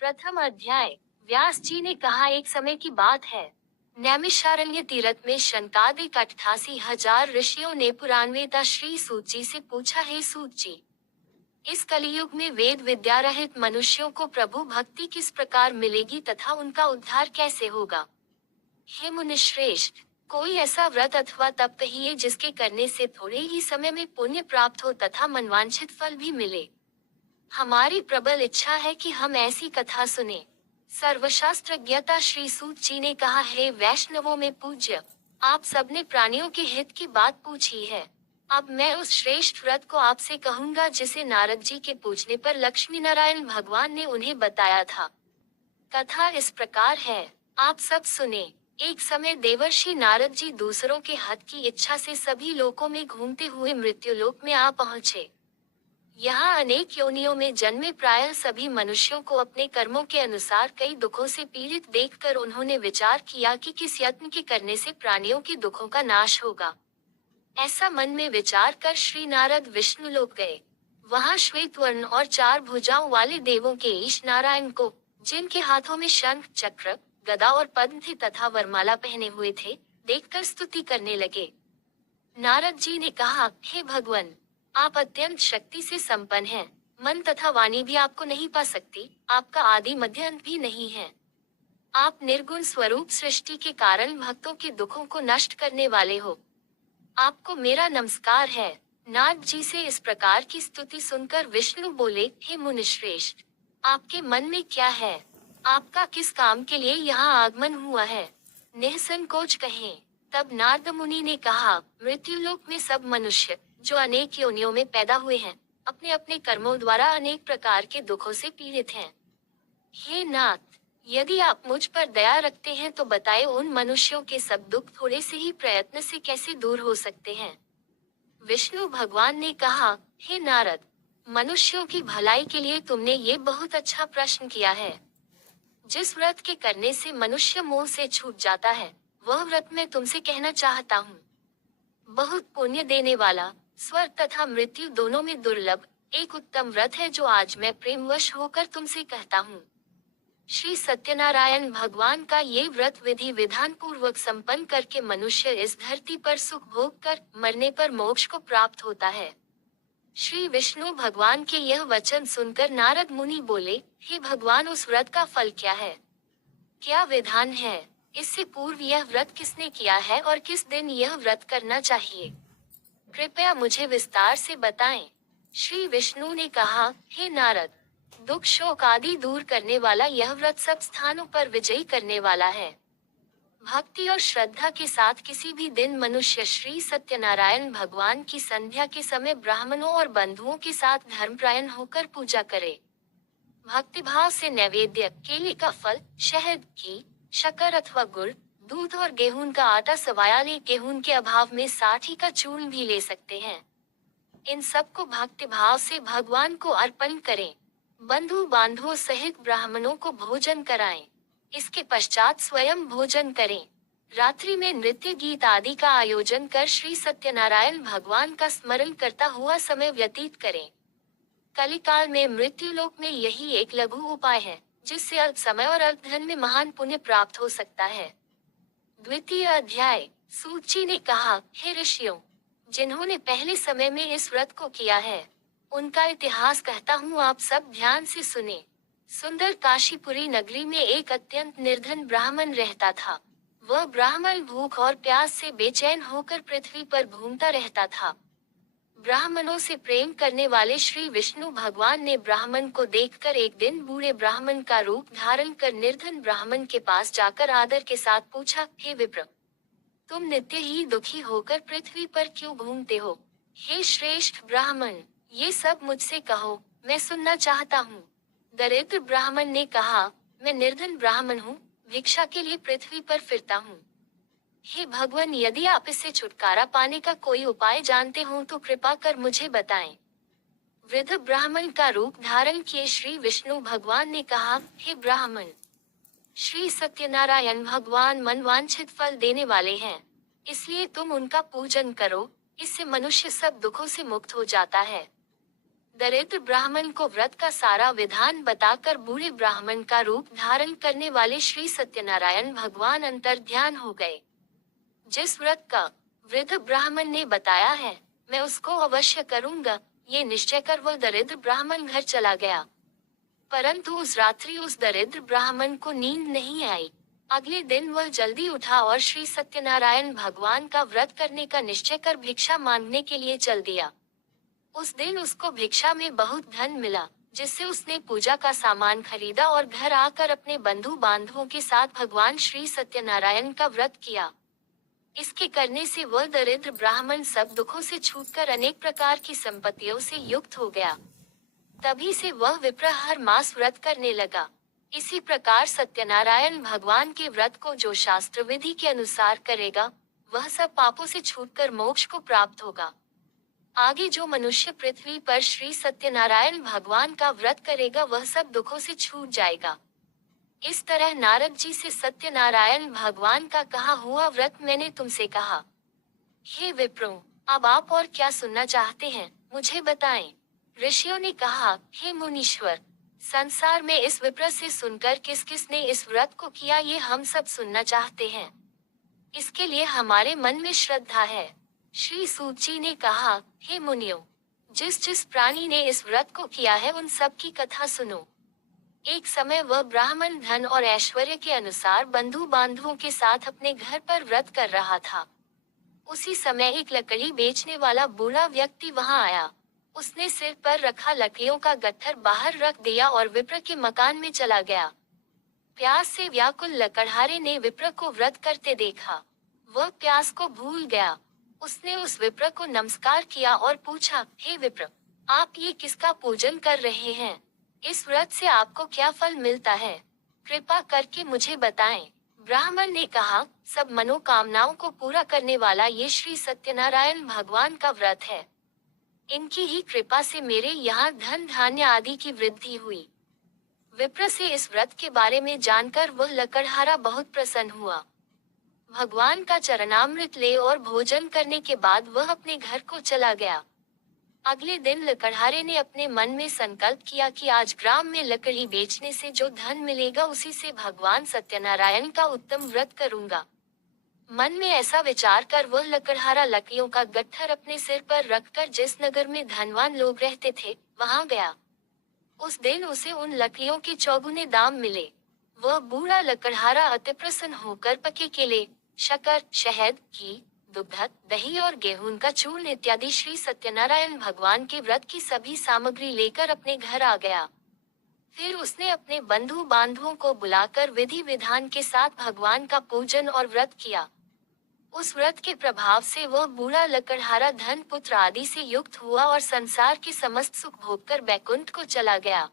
प्रथम अध्याय। व्यास जी ने कहा, एक समय की बात है, नैमिषारण्य तीरथ में शनकादिक 88,000 ऋषियों ने पुराणवेता श्री सूत जी से पूछा, हे सूत जी, इस कलियुग में वेद विद्या रहित मनुष्यों को प्रभु भक्ति किस प्रकार मिलेगी तथा उनका उद्धार कैसे होगा। हे मुनिश्रेष्ठ, कोई ऐसा व्रत अथवा तप कहिए जिसके करने से थोड़े ही समय में पुण्य प्राप्त हो तथा मनवांछित फल भी मिले। हमारी प्रबल इच्छा है कि हम ऐसी कथा सुने। सर्वशास्त्र ज्ञाता श्री सूत जी ने कहा, हे वैष्णवों में पूज्य, आप सबने प्राणियों के हित की बात पूछी है। अब मैं उस श्रेष्ठ व्रत को आपसे कहूंगा जिसे नारद जी के पूछने पर लक्ष्मी नारायण भगवान ने उन्हें बताया था। कथा इस प्रकार है, आप सब सुने। एक समय देवर्षि नारद जी दूसरों के हित की इच्छा से सभी लोकों में घूमते हुए मृत्युलोक में आ पहुँचे। यहाँ अनेक योनियों में जन्मे प्रायः सभी मनुष्यों को अपने कर्मों के अनुसार कई दुखों से पीड़ित देखकर उन्होंने विचार किया कि किस यत्न के करने से प्राणियों के दुखों का नाश होगा। ऐसा मन में विचार कर श्री नारद विष्णु लोक गए। वहाँ श्वेत वर्ण और 4 भुजाओं वाले देवों के ईश नारायण को, जिनके हाथों में शंख, चक्र, गदा और पद्म थे तथा वरमाला पहने हुए थे, देखकर स्तुति करने लगे। नारद जी ने कहा, हे भगवान, आप अत्यंत शक्ति से संपन्न हैं। मन तथा वाणी भी आपको नहीं पा सकती, आपका आदि मध्य अंत भी नहीं है। आप निर्गुण स्वरूप सृष्टि के कारण भक्तों के दुखों को नष्ट करने वाले हो। आपको मेरा नमस्कार है। नारद जी से इस प्रकार की स्तुति सुनकर विष्णु बोले, हे मुनिश्रेष्ठ, आपके मन में क्या है? आपका किस काम के लिए यहाँ आगमन हुआ है? निःसंकोच कहें। तब नारद मुनि ने कहा, मृत्युलोक में सब मनुष्य जो अनेक योनियों में पैदा हुए हैं, अपने अपने कर्मों द्वारा अनेक प्रकार के दुखों से पीड़ित हैं। हे नाथ, यदि आप मुझ पर दया रखते हैं तो बताए उन मनुष्यों के सब दुख थोड़े से ही प्रयत्न से कैसे दूर हो सकते हैं। विष्णु भगवान ने कहा, हे नारद, मनुष्यों की भलाई के लिए तुमने ये बहुत अच्छा प्रश्न किया है। जिस व्रत के करने से मनुष्य मोह से छूट जाता है, वह व्रत मैं तुमसे कहना चाहता हूँ। बहुत पुण्य देने वाला, स्वर्ग तथा मृत्यु दोनों में दुर्लभ एक उत्तम व्रत है जो आज मैं प्रेमवश होकर तुमसे कहता हूँ। श्री सत्यनारायण भगवान का ये व्रत विधि विधान पूर्वक संपन्न करके मनुष्य इस धरती पर सुख भोग कर मरने पर मोक्ष को प्राप्त होता है। श्री विष्णु भगवान के यह वचन सुनकर नारद मुनि बोले, हे भगवान, उस व्रत का फल क्या है? क्या विधान है? इससे पूर्व यह व्रत किसने किया है और किस दिन यह व्रत करना चाहिए? कृपया मुझे विस्तार से बताएं। श्री विष्णु ने कहा, हे नारद, दुख शोक आदि दूर करने वाला यह व्रत सब स्थानों पर विजयी करने वाला है। भक्ति और श्रद्धा के साथ किसी भी दिन मनुष्य श्री सत्यनारायण भगवान की संध्या के समय ब्राह्मणों और बंधुओं के साथ धर्मपरायण होकर पूजा करे। भक्तिभाव से नैवेद्य, केले का फल, शहद, घी, शक्कर अथवा गुड़, दूध और गेहूं का आटा सवाया ले गेहूं के अभाव में साठी का चूर्ण भी ले सकते हैं। इन सब को भक्तिभाव से भगवान को अर्पण करें। बंधु बांधवों सहित ब्राह्मणों को भोजन कराएं। इसके पश्चात स्वयं भोजन करें। रात्रि में नृत्य गीत आदि का आयोजन कर श्री सत्यनारायण भगवान का स्मरण करता हुआ समय व्यतीत करें। कलिकाल में मृत्युलोक में यही एक लघु उपाय है जिससे अल्प समय और अल्प धन में महान पुण्य प्राप्त हो सकता है। द्वितीय अध्याय। सूत जी ने कहा, हे ऋषियों, जिन्होंने पहले समय में इस व्रत को किया है, उनका इतिहास कहता हूँ, आप सब ध्यान से सुने। सुंदर काशीपुरी नगरी में एक अत्यंत निर्धन ब्राह्मण रहता था। वह ब्राह्मण भूख और प्यास से बेचैन होकर पृथ्वी पर घूमता रहता था। ब्राह्मणों से प्रेम करने वाले श्री विष्णु भगवान ने ब्राह्मण को देखकर एक दिन बूढ़े ब्राह्मण का रूप धारण कर निर्धन ब्राह्मण के पास जाकर आदर के साथ पूछा, हे विप्र, तुम नित्य ही दुखी होकर पृथ्वी पर क्यों घूमते हो? हे श्रेष्ठ ब्राह्मण, ये सब मुझसे कहो, मैं सुनना चाहता हूँ। दरिद्र ब्राह्मण ने कहा, मैं निर्धन ब्राह्मण हूँ, भिक्षा के लिए पृथ्वी पर फिरता हूँ। हे भगवान, यदि आप इससे छुटकारा पाने का कोई उपाय जानते हो तो कृपा कर मुझे बताएं। वृद्ध ब्राह्मण का रूप धारण किए श्री विष्णु भगवान ने कहा, हे ब्राह्मण, श्री सत्यनारायण भगवान मनवांछित फल देने वाले हैं, इसलिए तुम उनका पूजन करो, इससे मनुष्य सब दुखों से मुक्त हो जाता है। दरिद्र ब्राह्मण को व्रत का सारा विधान बताकर बूढ़े ब्राह्मण का रूप धारण करने वाले श्री सत्यनारायण भगवान अंतर ध्यान हो गए। जिस व्रत का वृद्ध ब्राह्मण ने बताया है, मैं उसको अवश्य करूंगा, ये निश्चय कर वह दरिद्र ब्राह्मण घर चला गया। परंतु उस रात्रि उस दरिद्र ब्राह्मण को नींद नहीं आई। अगले दिन वह जल्दी उठा और श्री सत्यनारायण भगवान का व्रत करने का निश्चय कर भिक्षा मांगने के लिए चल दिया। उस दिन उसको भिक्षा में बहुत धन मिला, जिससे उसने पूजा का सामान खरीदा और घर आकर अपने बंधु बांधवों के साथ भगवान श्री सत्यनारायण का व्रत किया। इसके करने से वह दरिद्र ब्राह्मण सब दुखों से छूटकर अनेक प्रकार की संपत्तियों से युक्त हो गया। तभी से वह विप्र हर मास व्रत करने लगा। इसी प्रकार सत्यनारायण भगवान के व्रत को जो शास्त्र विधि के अनुसार करेगा, वह सब पापों से छूटकर मोक्ष को प्राप्त होगा। आगे जो मनुष्य पृथ्वी पर श्री सत्यनारायण भगवान का व्रत करेगा, वह सब दुखों से छूट जाएगा। इस तरह नारद जी से सत्यनारायण भगवान का कहा हुआ व्रत मैंने तुमसे कहा। हे विप्रो, अब आप और क्या सुनना चाहते हैं, मुझे बताएं। ऋषियों ने कहा, हे मुनीश्वर, संसार में इस विप्र से सुनकर किस किस ने इस व्रत को किया, ये हम सब सुनना चाहते हैं। इसके लिए हमारे मन में श्रद्धा है। श्री सूत जी ने कहा, हे मुनियों, जिस जिस प्राणी ने इस व्रत को किया है उन सब की कथा सुनो। एक समय वह ब्राह्मण धन और ऐश्वर्य के अनुसार बंधु बांधवों के साथ अपने घर पर व्रत कर रहा था। उसी समय एक लकड़ी बेचने वाला बूढ़ा व्यक्ति वहां आया। उसने सिर पर रखा लकड़ियों का गट्ठर बाहर रख दिया और विप्र के मकान में चला गया। प्यास से व्याकुल लकड़हारे ने विप्र को व्रत करते देखा। वह प्यास को भूल गया। उसने उस विप्र को नमस्कार किया और पूछा, हे विप्र, आप ये किसका पूजन कर रहे हैं? इस व्रत से आपको क्या फल मिलता है? कृपा करके मुझे बताएं। ब्राह्मण ने कहा, सब मनोकामनाओं को पूरा करने वाला ये श्री सत्यनारायण भगवान का व्रत है। इनकी ही कृपा से मेरे यहाँ धन धान्य आदि की वृद्धि हुई। विप्र से इस व्रत के बारे में जानकर वह लकड़हारा बहुत प्रसन्न हुआ। भगवान का चरणामृत ले और भोजन करने के बाद वह अपने घर को चला गया। अगले दिन लकड़हारे ने अपने मन में संकल्प किया कि आज ग्राम में लकड़ी बेचने से जो धन मिलेगा उसी से भगवान सत्यनारायण का उत्तम व्रत करूंगा। मन में ऐसा विचार कर वह लकड़हारा लकड़ियों का गट्ठर अपने सिर पर रखकर जिस नगर में धनवान लोग रहते थे, वहां गया। उस दिन उसे उन लकड़ियों के चौगुने दाम मिले। वह बूढ़ा लकड़हारा अति प्रसन्न होकर पके केले, शक्कर, शहद, घी, दुग्ध, दही और गेहूं का चूर्ण इत्यादि श्री सत्यनारायण भगवान के व्रत की सभी सामग्री लेकर अपने घर आ गया। फिर उसने अपने बंधु बांधवों को बुलाकर विधि विधान के साथ भगवान का पूजन और व्रत किया। उस व्रत के प्रभाव से वह बूढ़ा लकड़हारा धन पुत्र आदि से युक्त हुआ और संसार के समस्त सुख भोगकर बैकुंठ को चला गया।